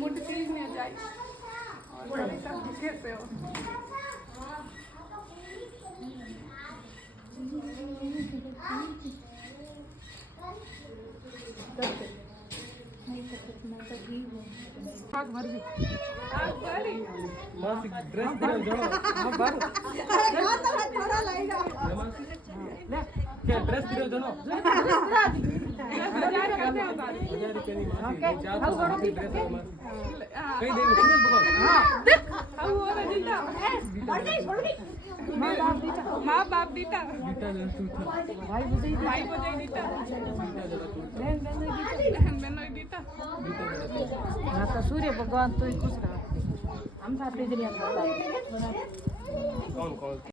मुठ चीज में जाए बड़ी सब कैसे हो आग भर दी आग भरी मासिक ड्रेस दियो जो हां भर अरे गात थोड़ा लाएगा ले क्या ड्रेस दियो जो हजार कैसे होगा 1000 रुपए ની માસી જાતો બડી ड्रेस કઈ દે કિને બકો हां देख हाउ हो रे दीटा बढ़ गई मां बाप दीटा बेटा तू था भाई बजाई दीटा बहन दीटा हाँ तो सूर्य भगवान तो ही खुश रहा हम साथ इधर कौन कौन